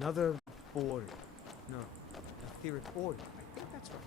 Another board. No, etheric board. I think that's right.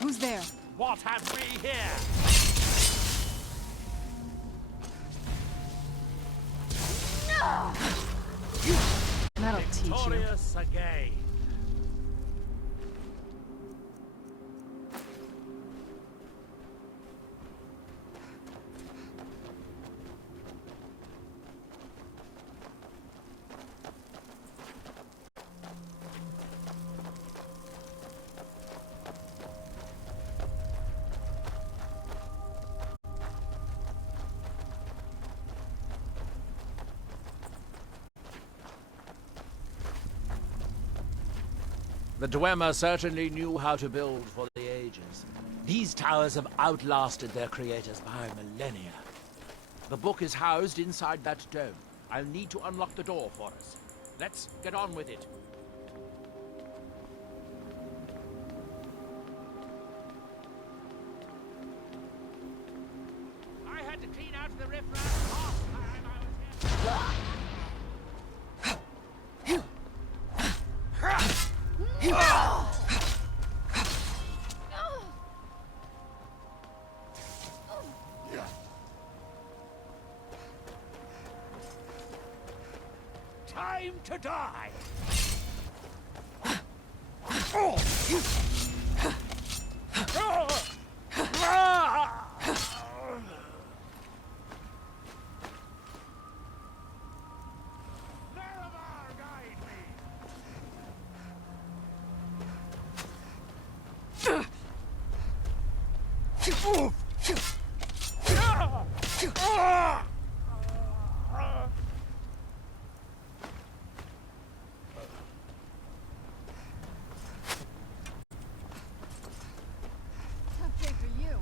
Who's there? What have we here? That'll teach you. Victorious again. The Dwemer certainly knew how to build for the ages. These towers have outlasted their creators by millennia. The book is housed inside that dome. I'll need to unlock the door for us. Let's get on with it. I had to clean out the riffraff last time I was here. Time to die! Tough day for you.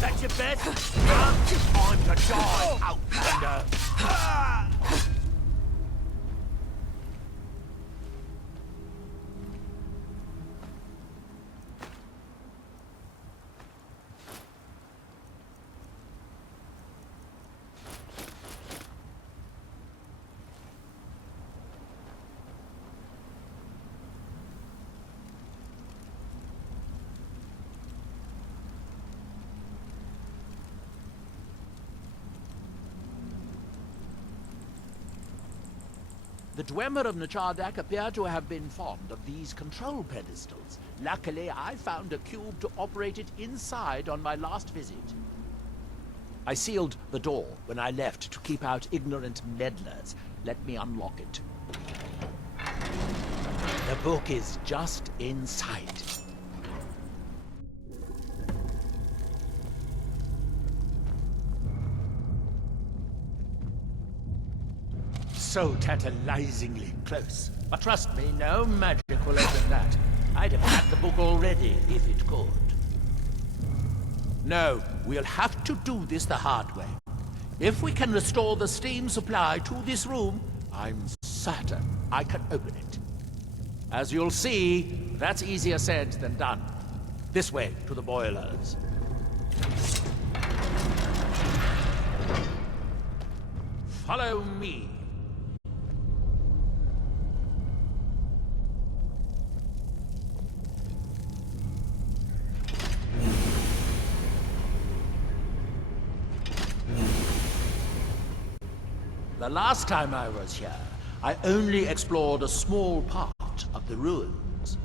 That's your bet? I'm to die, Outlander! The Dwemer of Nachardak appear to have been fond of these control pedestals. Luckily, I found a cube to operate it inside on my last visit. I sealed the door when I left to keep out ignorant meddlers. Let me unlock it. The book is just inside. So tantalizingly close. But trust me, no magic will open that. I'd have had the book already, if it could. No, we'll have to do this the hard way. If we can restore the steam supply to this room, I'm certain I can open it. As you'll see, that's easier said than done. This way to the boilers. Follow me. The last time I was here, I only explored a small part of the ruins.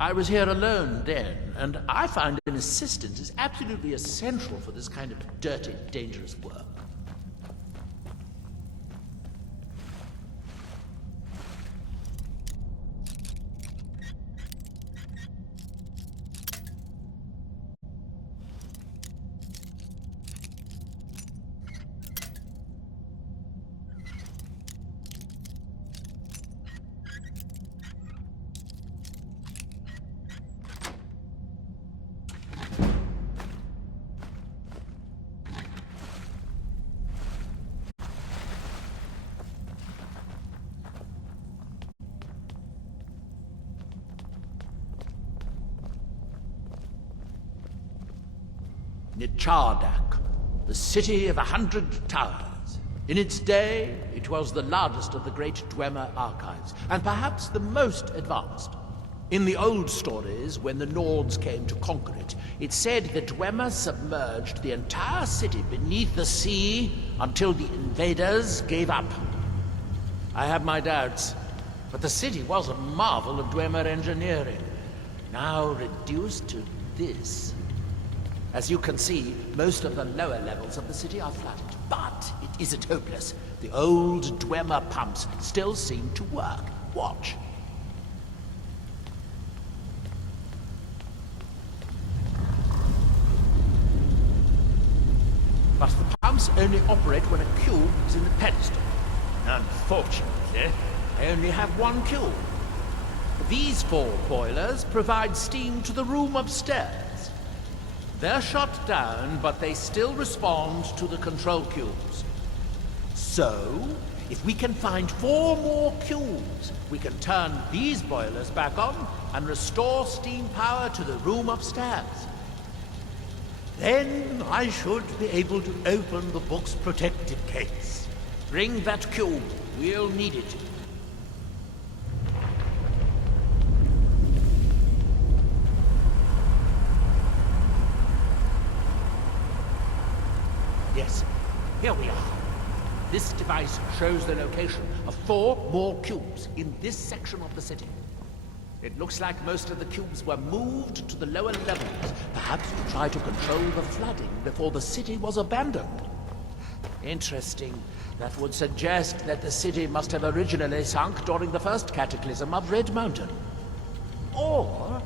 I was here alone then, and I find an assistant is absolutely essential for this kind of dirty, dangerous work. Nichardak, the city of 100 towers. In its day, it was the largest of the great Dwemer archives, and perhaps the most advanced. In the old stories, when the Nords came to conquer it, it said the Dwemer submerged the entire city beneath the sea until the invaders gave up. I have my doubts, but the city was a marvel of Dwemer engineering, now reduced to this. As you can see, most of the lower levels of the city are flooded, but it isn't hopeless. The old Dwemer pumps still seem to work. Watch. But the pumps only operate when a cube is in the pedestal. Unfortunately, I only have one cube. These 4 boilers provide steam to the room upstairs. They're shut down, but they still respond to the control cubes. So, if we can find 4 more cubes, we can turn these boilers back on and restore steam power to the room upstairs. Then I should be able to open the book's protected case. Bring that cube. We'll need it. Yes, here we are. This device shows the location of 4 more cubes in this section of the city. It looks like most of the cubes were moved to the lower levels, perhaps to try to control the flooding before the city was abandoned. Interesting. That would suggest that the city must have originally sunk during the first cataclysm of Red Mountain. Or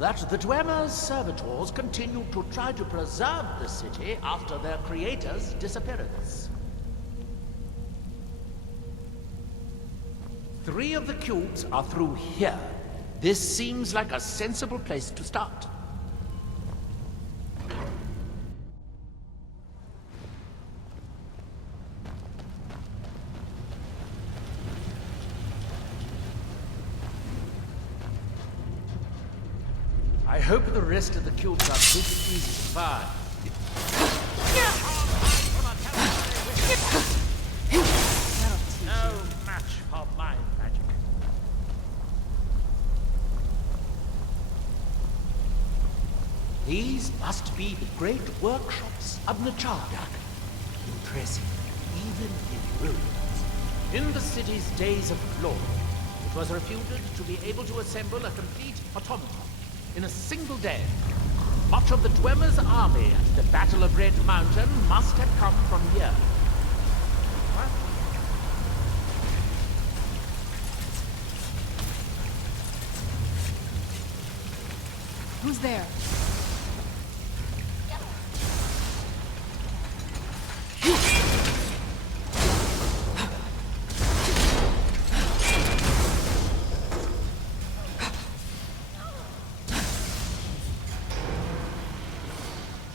that the Dwemer's servitors continued to try to preserve the city after their creator's disappearance. 3 of the cubes are through here. This seems like a sensible place to start. I hope the rest of the cubes are pretty easy to find. No match for my magic. These must be the great workshops of Nichardak. Impressive, even in ruins. In the city's days of glory, it was reputed to be able to assemble a complete automaton in a single day. Much of the Dwemer's army at the Battle of Red Mountain must have come from here. What? Who's there?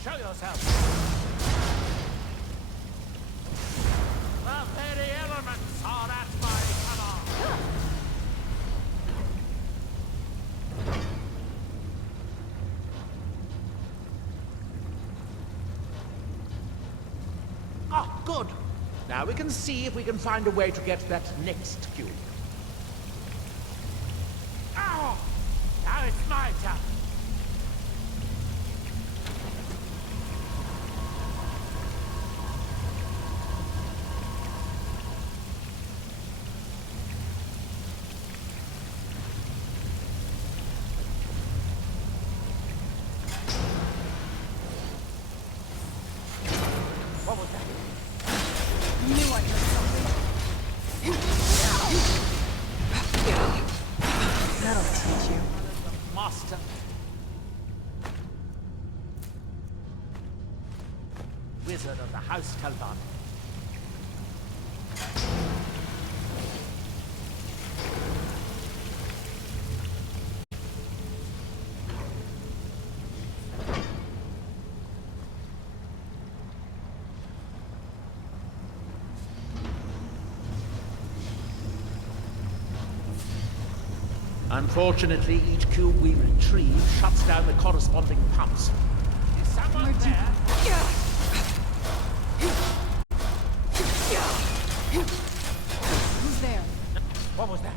Show yourself. The very elements are at my command. Ah, good. Now we can see if we can find a way to get that next cube. Oh! Now it's my turn. master. Wizard of the House Talban. Unfortunately, each cube we retrieve shuts down the corresponding pumps. Is someone there? Who's there? What was that?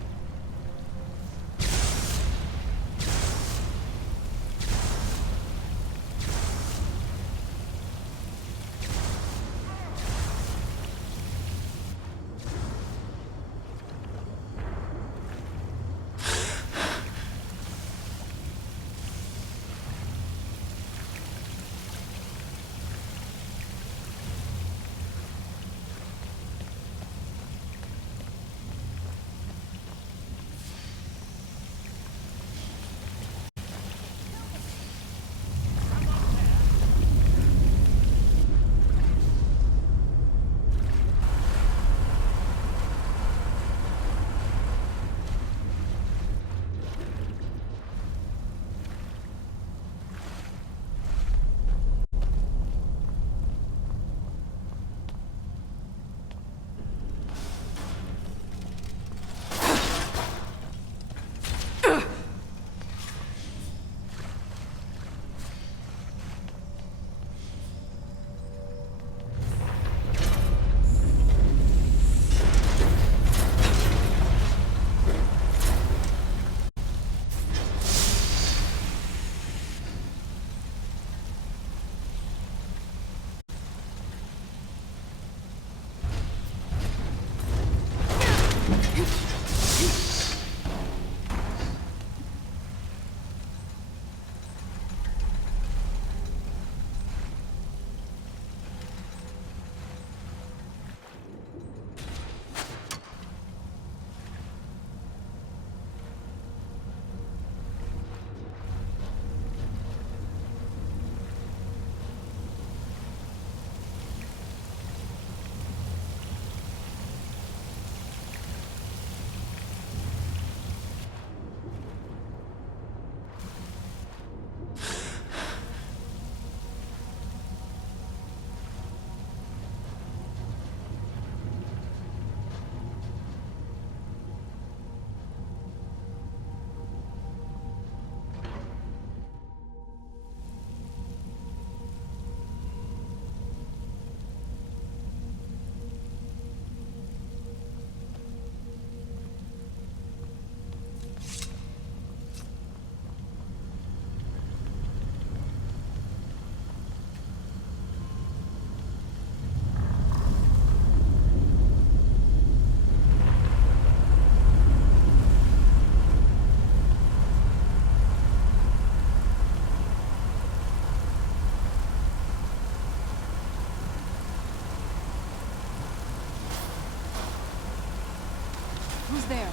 Who's there?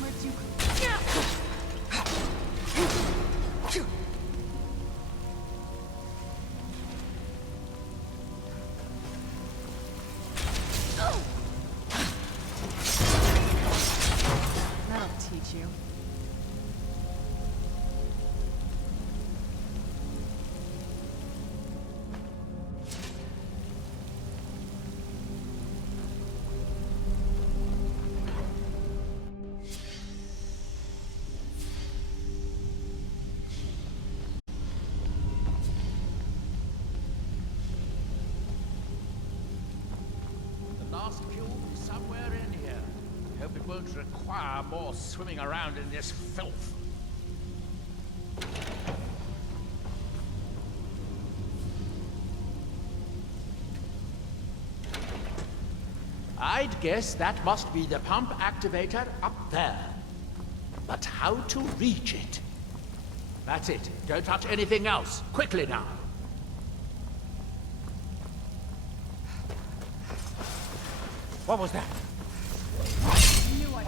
Where'd you That'll teach you. The last cube is somewhere in here. Hope it won't require more swimming around in this filth. I'd guess that must be the pump activator up there. But how to reach it? That's it. Don't touch anything else. Quickly now. What was that? Knew I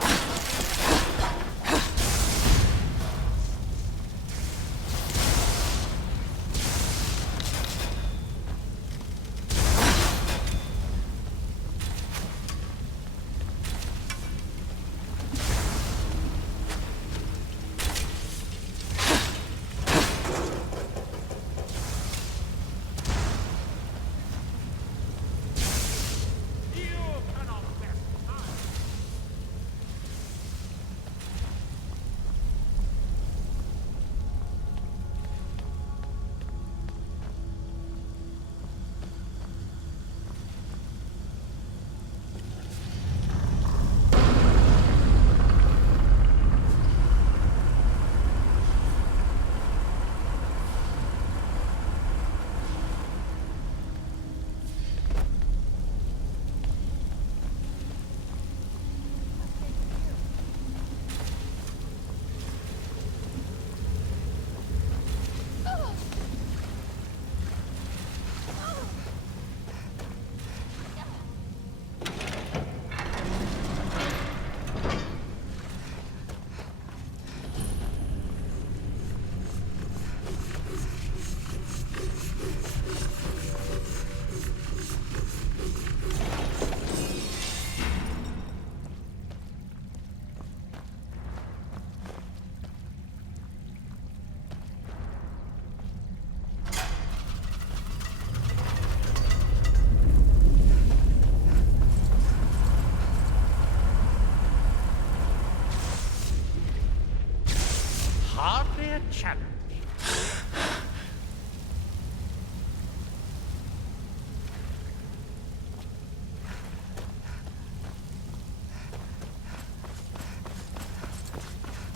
Hardly a challenge.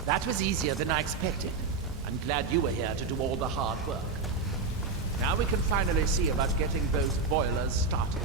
That was easier than I expected. I'm glad you were here to do all the hard work. Now we can finally see about getting those boilers started.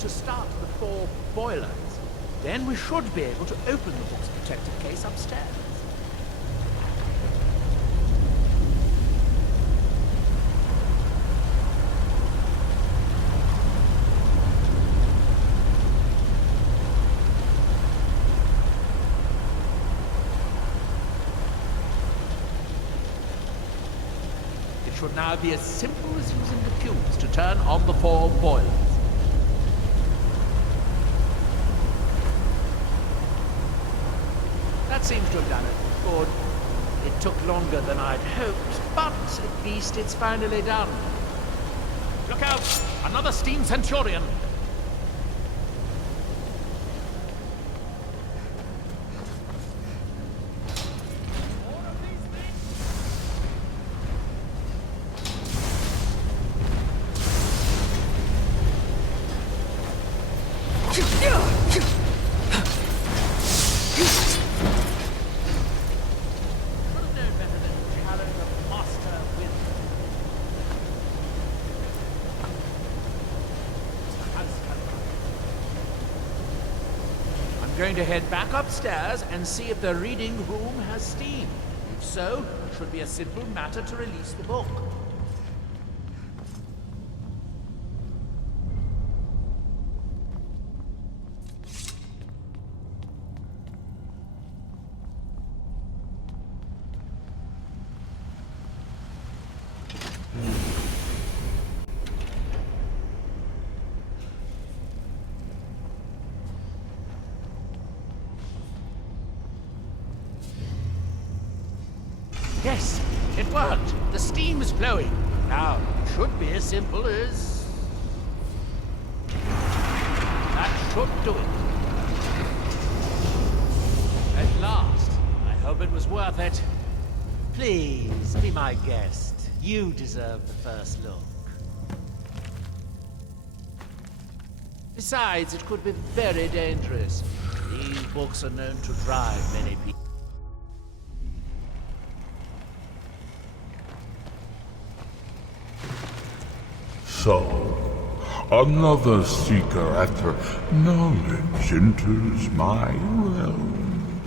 To start the 4 boilers. Then we should be able to open the book's protective case upstairs. It should now be as simple as using the fuse to turn on the 4 boilers. That seems to have done it. Good. It took longer than I'd hoped, but at least it's finally done. Look out! Another steam centurion! I'm going to head back upstairs and see if the reading room has steam. If so, it should be a simple matter to release the book. Yes, it worked. The steam is flowing. Now, it should be as simple as... That should do it. At last. I hope it was worth it. Please, be my guest. You deserve the first look. Besides, it could be very dangerous. These books are known to drive many people. So, another seeker after knowledge enters my realm.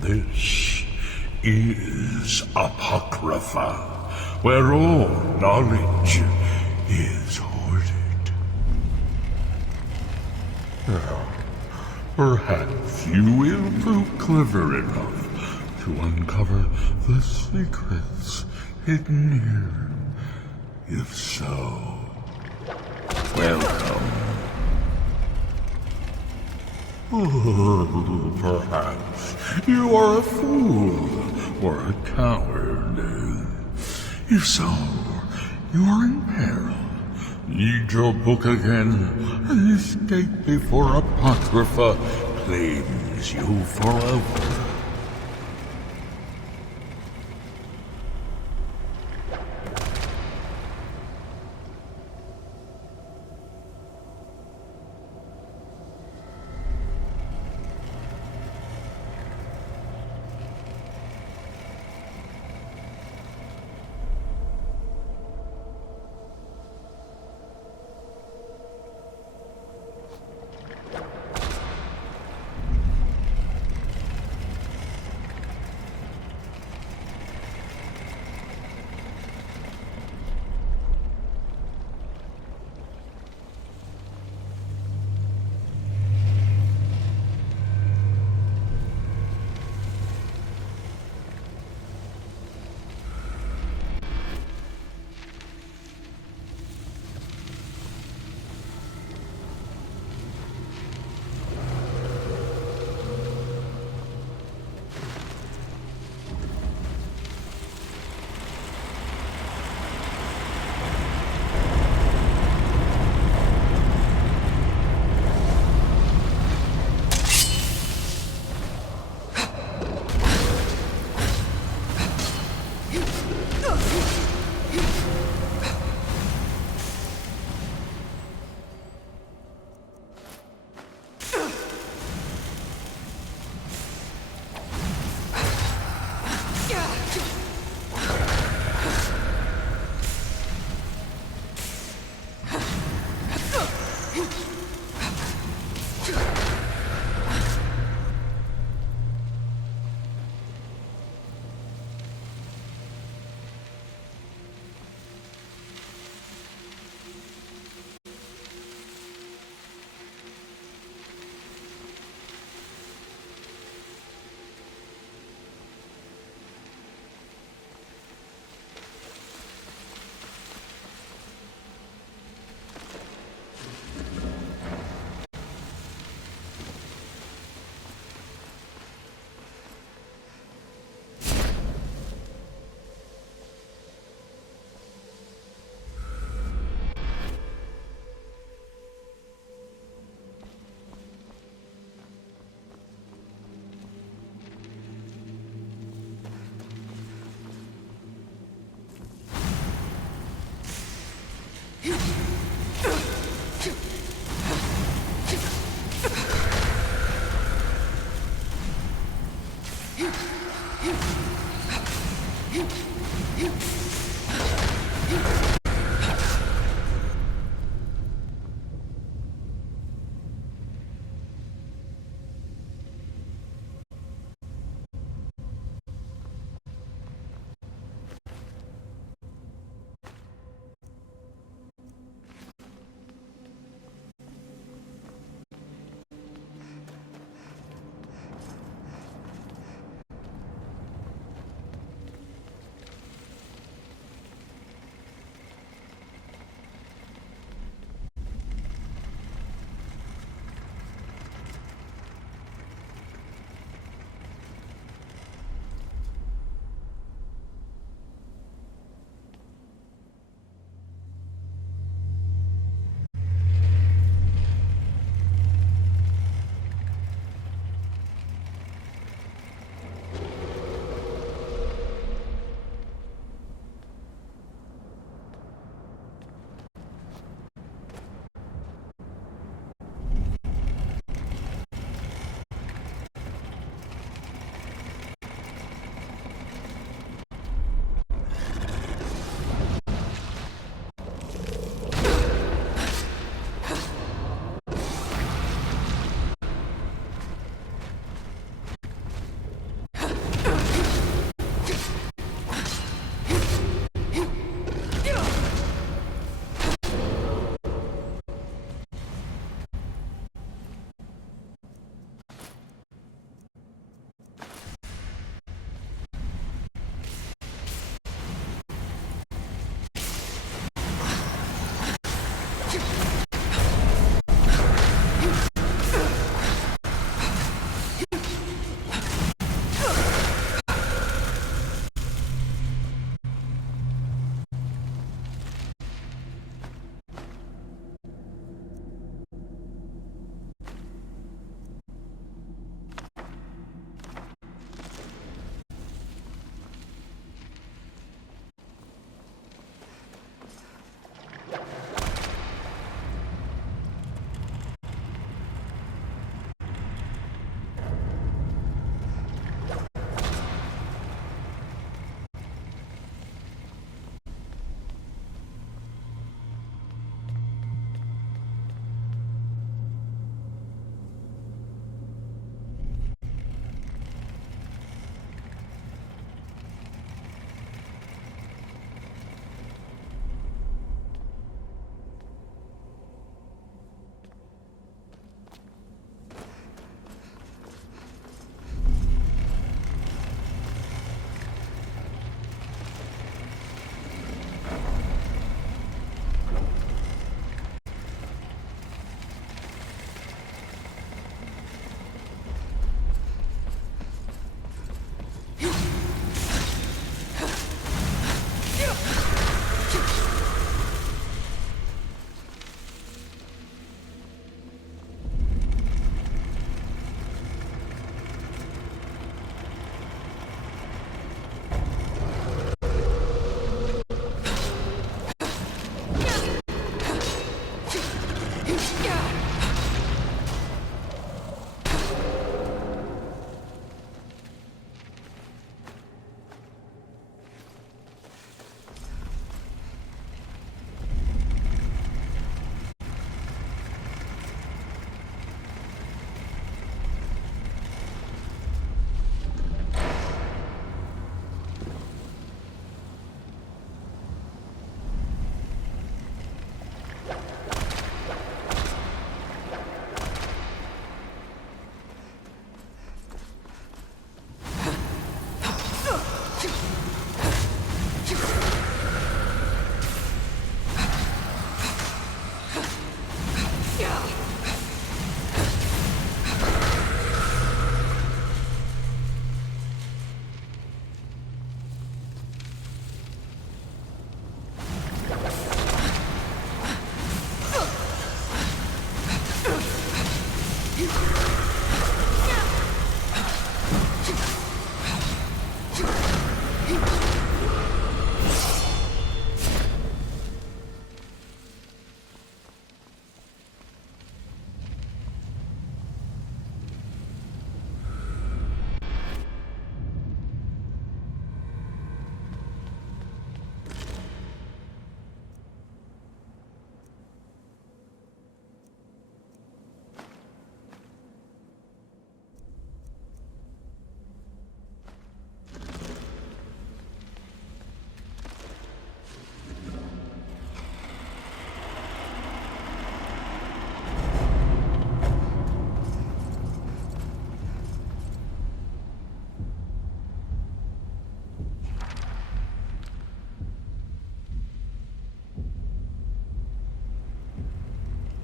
This is Apocrypha, where all knowledge is hoarded. Perhaps you will prove clever enough to uncover the secrets hidden here. If so, welcome. Perhaps you are a fool or a coward. If so, you are in peril. Read your book again and escape before Apocrypha claims you forever.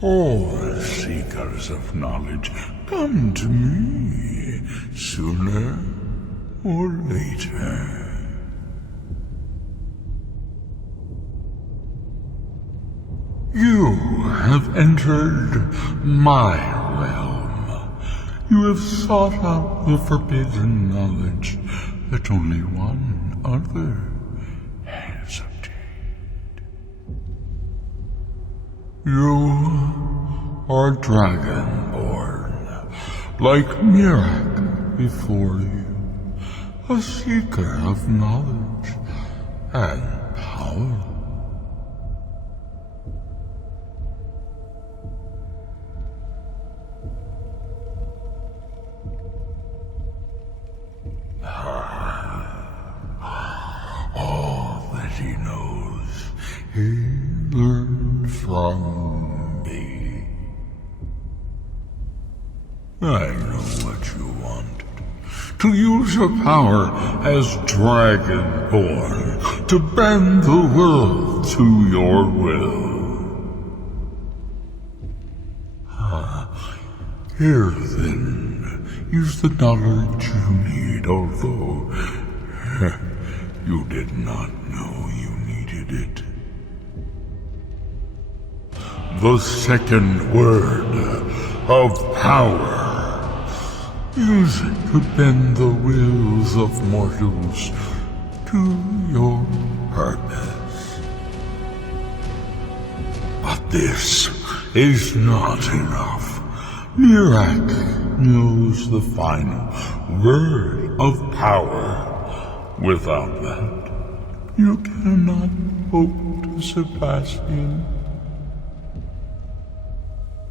All seekers of knowledge come to me sooner or later. You have entered my realm. You have sought out the forbidden knowledge that only one other has obtained. You are dragonborn, like Miraak before you, a seeker of knowledge and power. All that he knows, he learned from me. I know what you want. To use your power as Dragonborn, to bend the world to your will. Here then is the knowledge you need, although you did not know you needed it. The second word of power. Use it to bend the wills of mortals to your purpose. But this is not enough. Miraak knows the final word of power. Without that, you cannot hope to surpass him.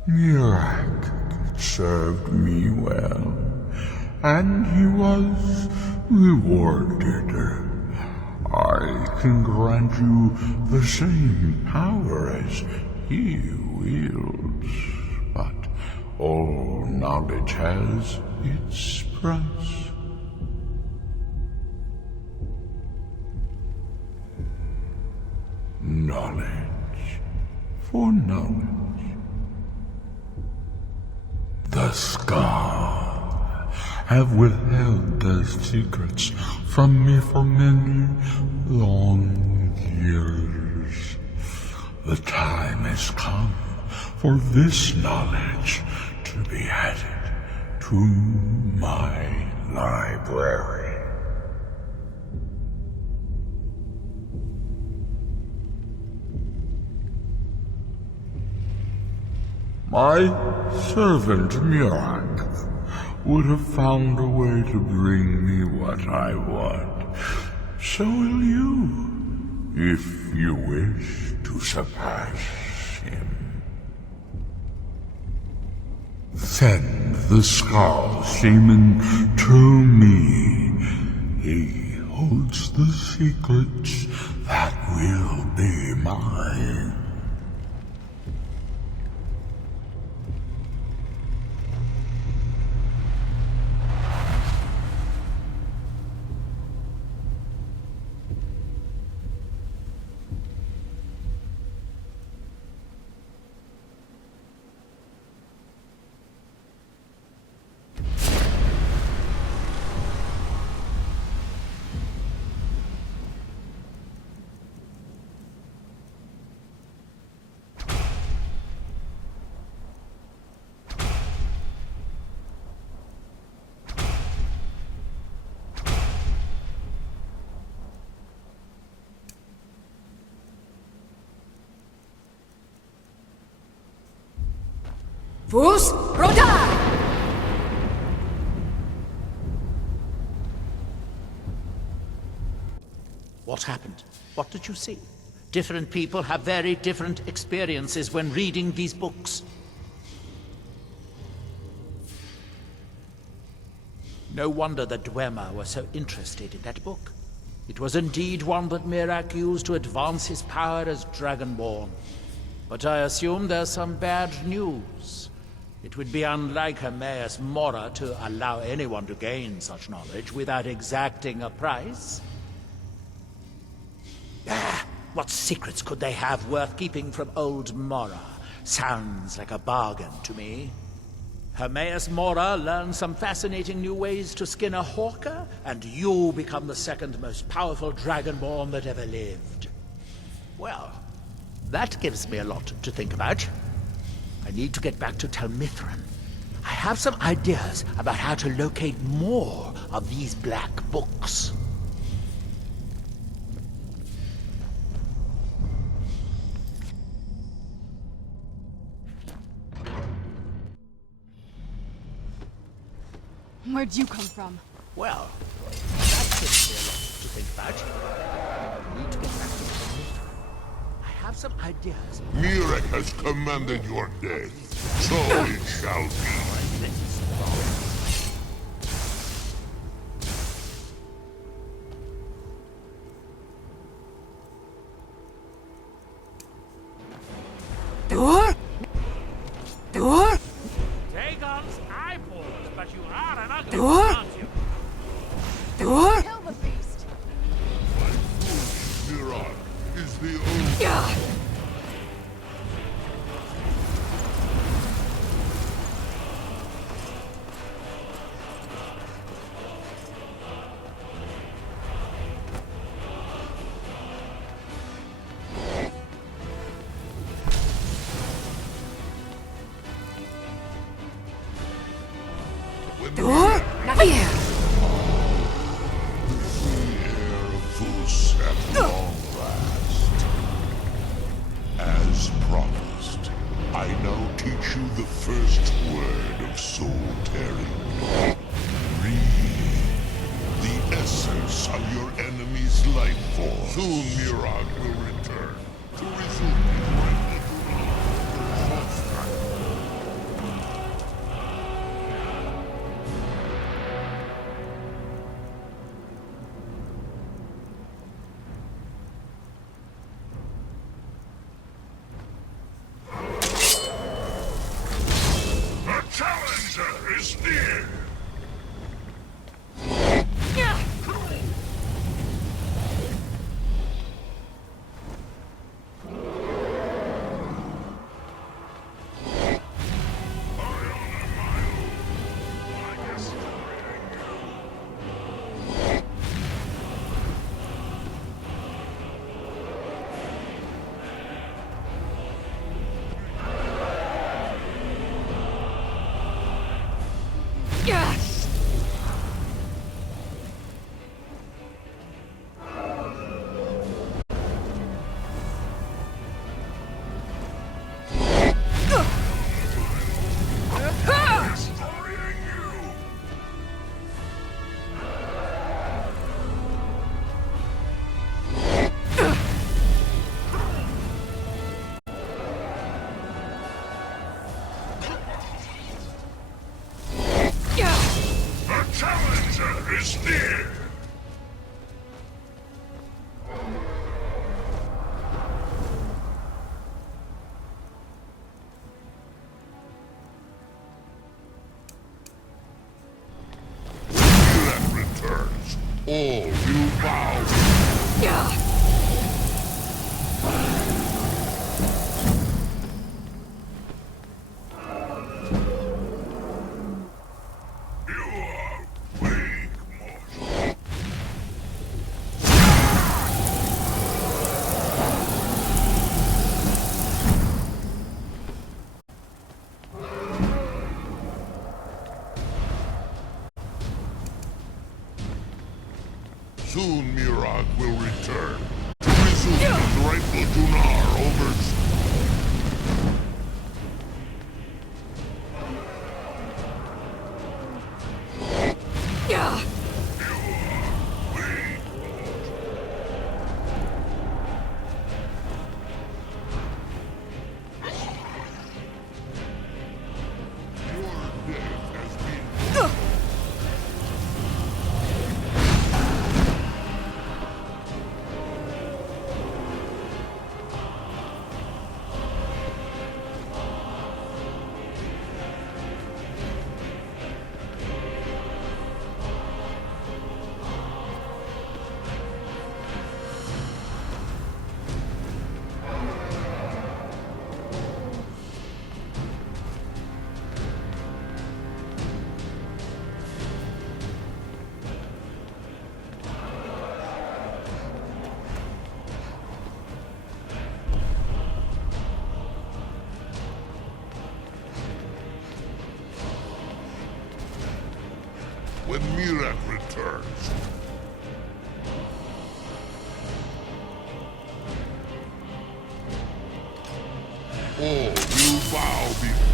Miraak served me well, and he was rewarded. I can grant you the same power as he wields, but all knowledge has its price. Knowledge for knowledge. The Scar have withheld their secrets from me for many long years. The time has come for this knowledge to be added to my library. My servant Miraak would have found a way to bring me what I want. So will you, if you wish to surpass him. Send the Skull Shaman to me. He holds the secrets that will be mine. Vus Rodar! What happened? What did you see? Different people have very different experiences when reading these books. No wonder the Dwemer were so interested in that book. It was indeed one that Miraak used to advance his power as Dragonborn. But I assume there's some bad news. It would be unlike Hermaeus Mora to allow anyone to gain such knowledge without exacting a price. What secrets could they have worth keeping from old Mora? Sounds like a bargain to me. Hermaeus Mora learned some fascinating new ways to skin a hawker, and you become the second most powerful Dragonborn that ever lived. Well, that gives me a lot to think about. I need to get back to Telmithran. I have some ideas about how to locate more of these black books. Where'd you come from? Well, that gives me a lot to think about. I need to get back to Telmithran. I have some ideas. Miraak has commanded your death, so it shall be. Door? Door? Dagon's eyeballs, but you are an ugly Door? one, aren't you? Door? Kill the beast! Miraak is the only... Yeah. I now teach you the first word of soul tearing. Breathe the essence of your enemy's life force. Soon Miraak will return to resume his rightful The challenger is near! The challenger is near! Miraak returns. All will bow. You are weak, mortal. Soon Miraak will return to resume his rightful Junar over... Your death has been... When Miraak returns, all will bow before...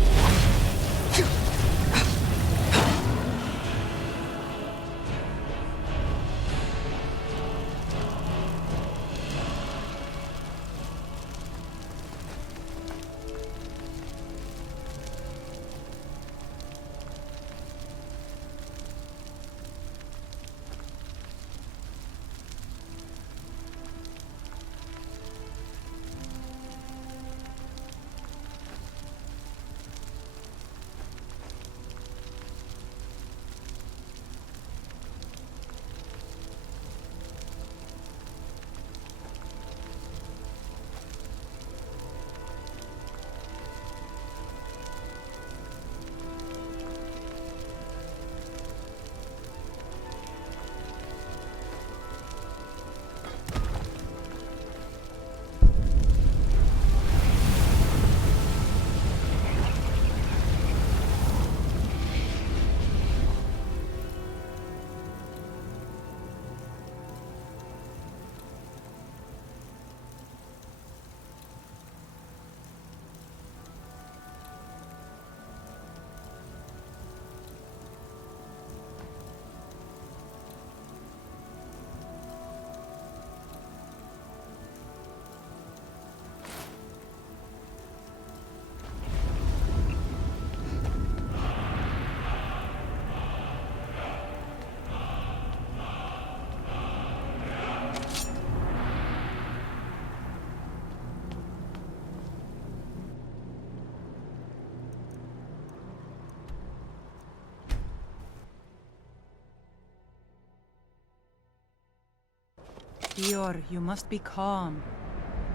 Dior, you must be calm.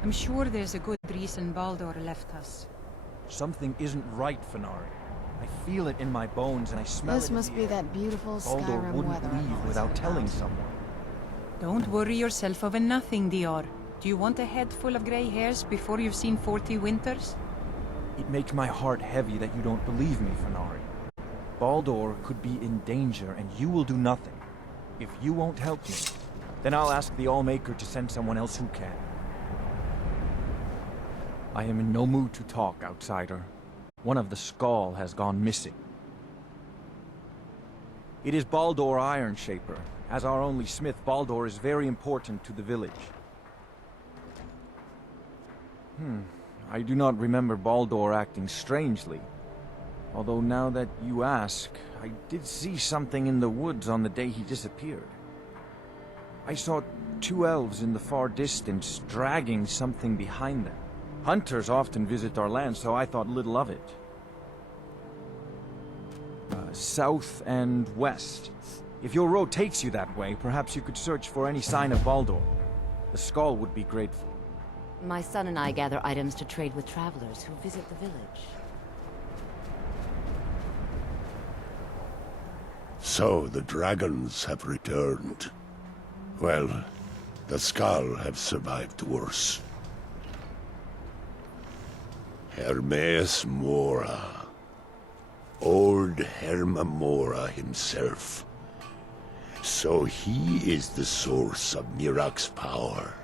I'm sure there's a good reason Baldur left us. Something isn't right, Fenari. I feel it in my bones and I smell it This in must the be air. that beautiful Baldur Skyrim wouldn't weather I've leave always without heard telling about. someone. Don't worry yourself over nothing, Dior. Do you want a head full of grey hairs before you've seen 40 winters? It makes my heart heavy that you don't believe me, Fenari. Baldur could be in danger and you will do nothing. If you won't help me, then I'll ask the Allmaker to send someone else who can. I am in no mood to talk, outsider. One of the Skald has gone missing. It is Baldur Ironshaper. As our only smith, Baldur is very important to the village. I do not remember Baldur acting strangely. Although now that you ask, I did see something in the woods on the day he disappeared. I saw 2 elves in the far distance dragging something behind them. Hunters often visit our land, so I thought little of it. South and west. If your road takes you that way, perhaps you could search for any sign of Baldur. The Skald would be grateful. My son and I gather items to trade with travelers who visit the village. So the dragons have returned. Well, the Skald have survived worse. Hermaeus Mora. Old Herma Mora himself. So he is the source of Miraak's power.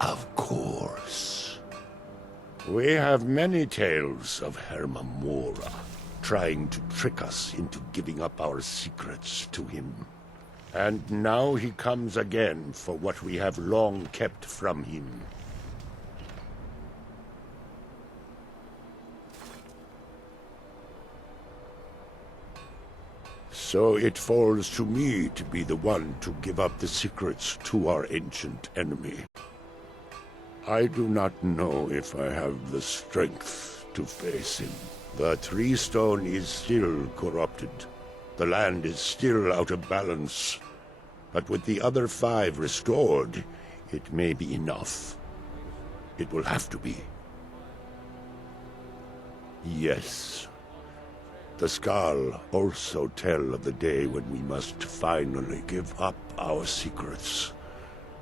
Of course. We have many tales of Herma Mora trying to trick us into giving up our secrets to him. And now he comes again for what we have long kept from him. So it falls to me to be the one to give up the secrets to our ancient enemy. I do not know if I have the strength to face him. The Tree Stone is still corrupted. The land is still out of balance. But with the other 5 restored, it may be enough. It will have to be. Yes. The Skald also tell of the day when we must finally give up our secrets.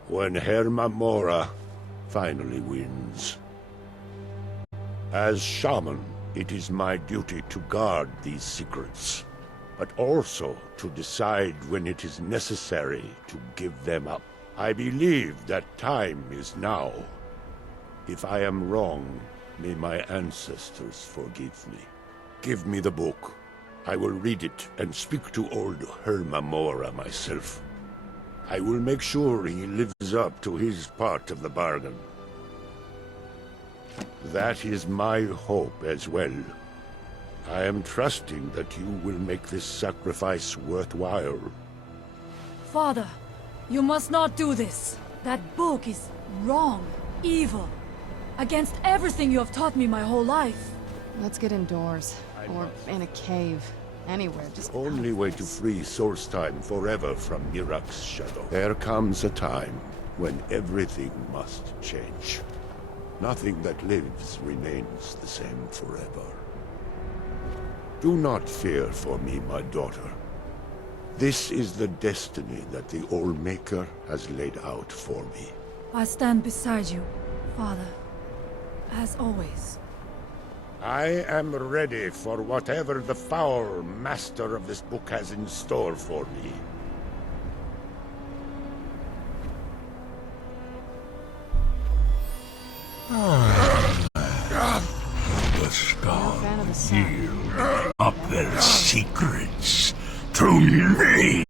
When Herma Mora finally wins. As shaman, it is my duty to guard these secrets, but also to decide when it is necessary to give them up. I believe that time is now. If I am wrong, may my ancestors forgive me. Give me the book. I will read it and speak to old Herma Mora myself. I will make sure he lives up to his part of the bargain. That is my hope as well. I am trusting that you will make this sacrifice worthwhile. Father, you must not do this. That book is wrong, evil, against everything you have taught me my whole life. Let's get indoors, or in a cave, anywhere. Just The only way to free Solstheim forever from Miraak's shadow. There comes a time when everything must change. Nothing that lives remains the same forever. Do not fear for me, my daughter. This is the destiny that the Allmaker has laid out for me. I stand beside you, Father, as always. I am ready for whatever the foul master of this book has in store for me. The Skald fan of the sun. yield up their secrets to me.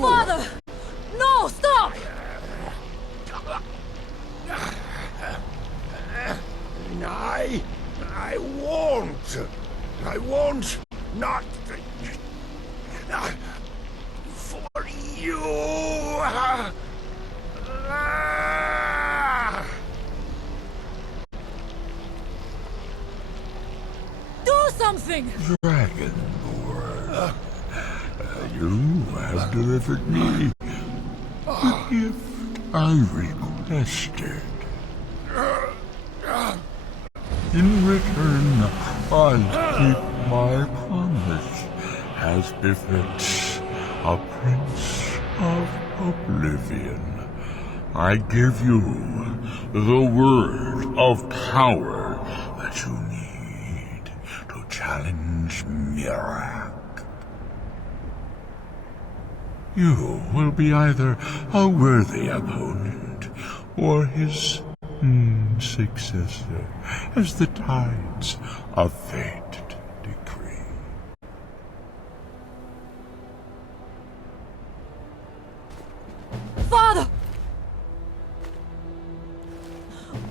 Father! No, stop! I won't. I won't. Not for you. Do something! something! Dragonborn, you have delivered me the gift I requested. In return, I'll keep my promise as befits a Prince of Oblivion. I give you the word of power that you need to challenge Miraak. You will be either a worthy opponent or his successor, as the tides of fate decree. Father!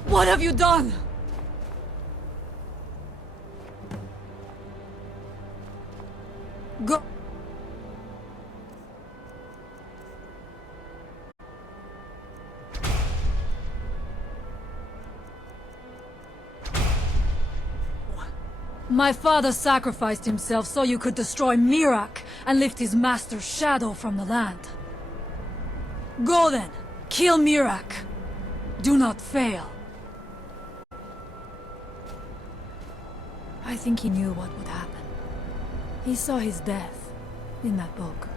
What have you done? Go... My father sacrificed himself so you could destroy Miraak and lift his master's shadow from the land. Go then, kill Miraak. Do not fail. I think he knew what would happen. He saw his death in that book.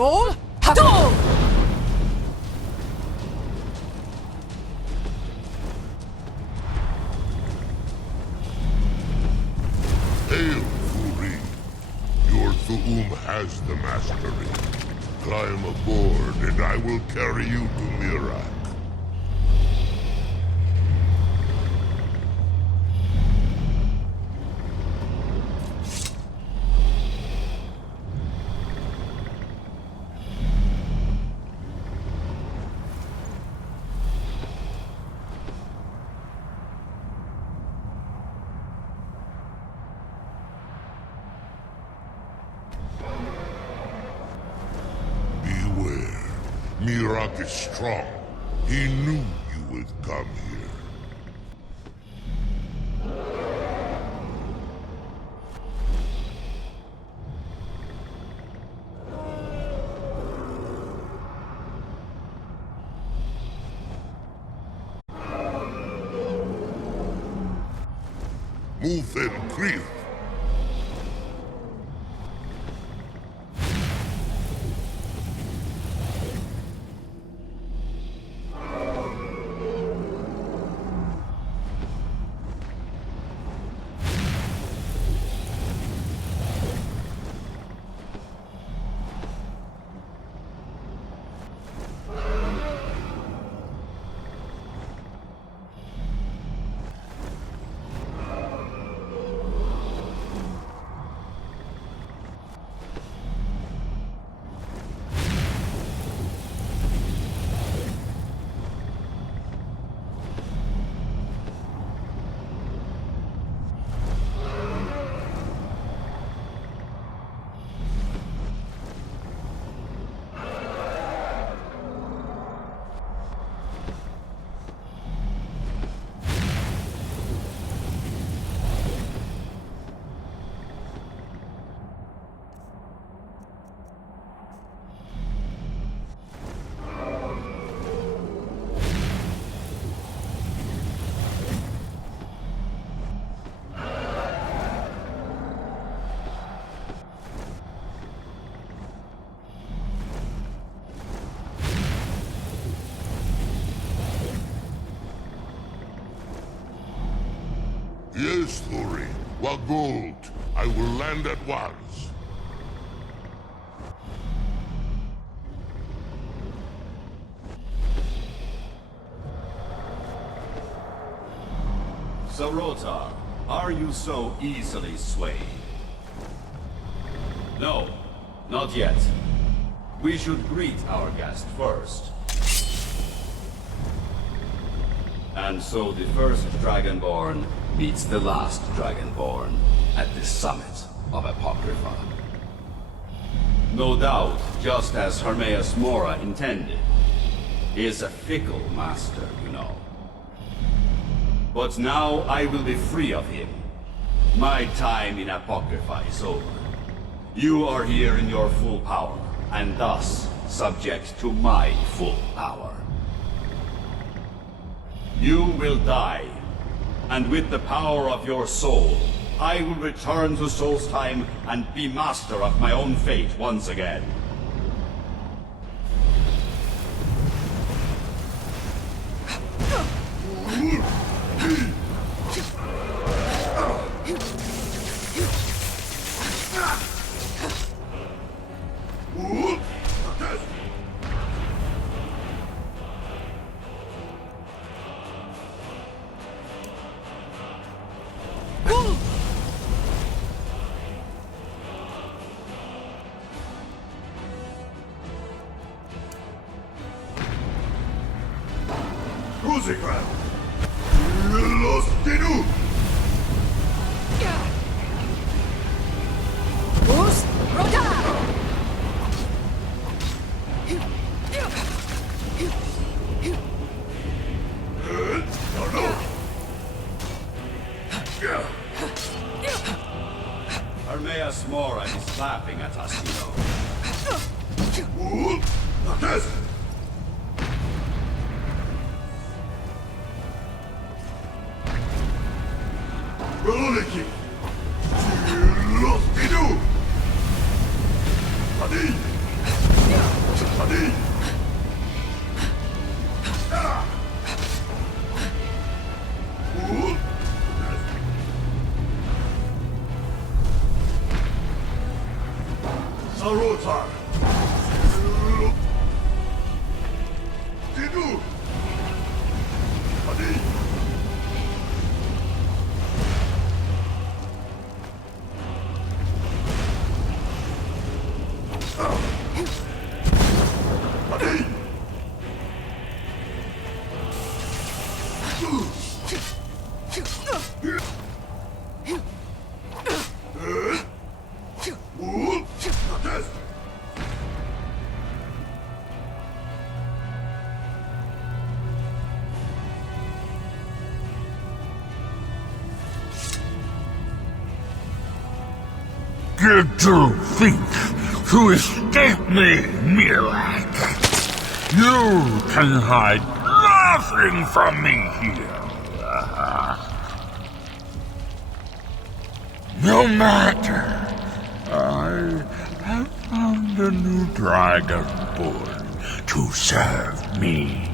All Hadol! Hail, Furi. Your Thu'um has the mastery. Climb aboard, and I will carry you to Miraak. Beware. Miraak is strong. He knew you would come here. Move them, Krieg. Yes, Thori. Wagold. I will land at once. Sarotar, are you so easily swayed? No, not yet. We should greet our guest first. And so the first Dragonborn meets the last Dragonborn at the summit of Apocrypha. No doubt, just as Hermaeus Mora intended. He is a fickle master, you know. But now I will be free of him. My time in Apocrypha is over. You are here in your full power, and thus subject to my full power. You will die, and with the power of your soul, I will return to Solstheim and be master of my own fate once again. Hermaeus Mora is laughing at us, you know. Sarotar! Tidu! Adi! Adi! Did you think to escape me, Miraak? You can hide nothing from me here. No matter. I have found a new dragonborn to serve me.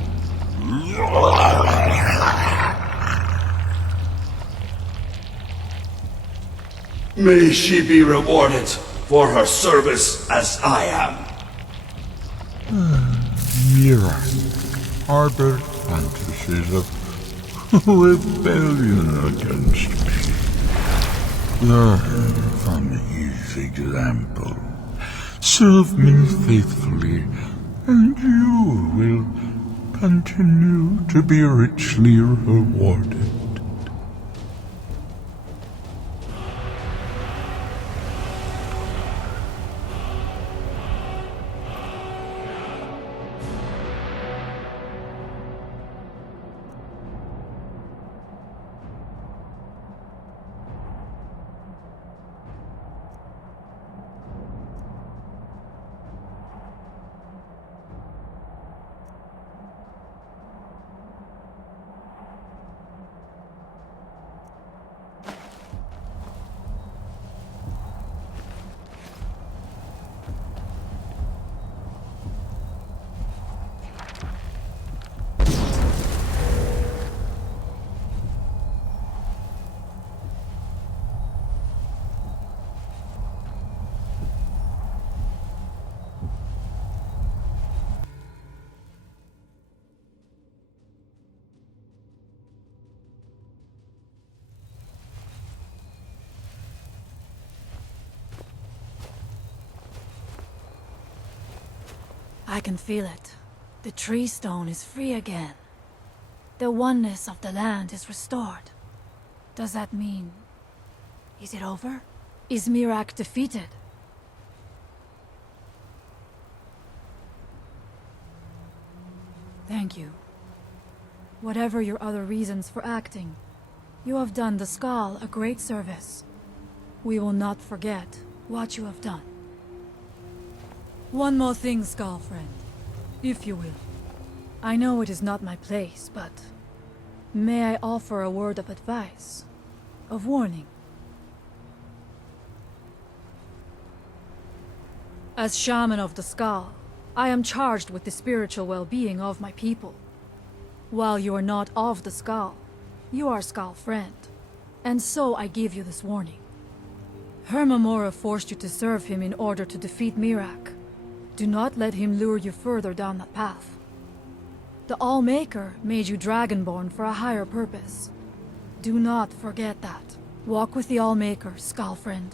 May she be rewarded for her service as I am. Miraak harbored fantasies of rebellion against me. Learn from his example. Serve me faithfully, and you will continue to be richly rewarded. I can feel it. The tree stone is free again. The oneness of the land is restored. Does that mean... is it over? Is Miraak defeated? Thank you. Whatever your other reasons for acting, you have done the Skull a great service. We will not forget what you have done. One more thing, Skull friend, if you will. I know it is not my place, but may I offer a word of advice, of warning? As Shaman of the Skull, I am charged with the spiritual well-being of my people. While you are not of the Skull, you are Skull friend, and so I give you this warning. Hermamora forced you to serve him in order to defeat Miraak. Do not let him lure you further down that path. The Allmaker made you Dragonborn for a higher purpose. Do not forget that. Walk with the Allmaker, Skull friend.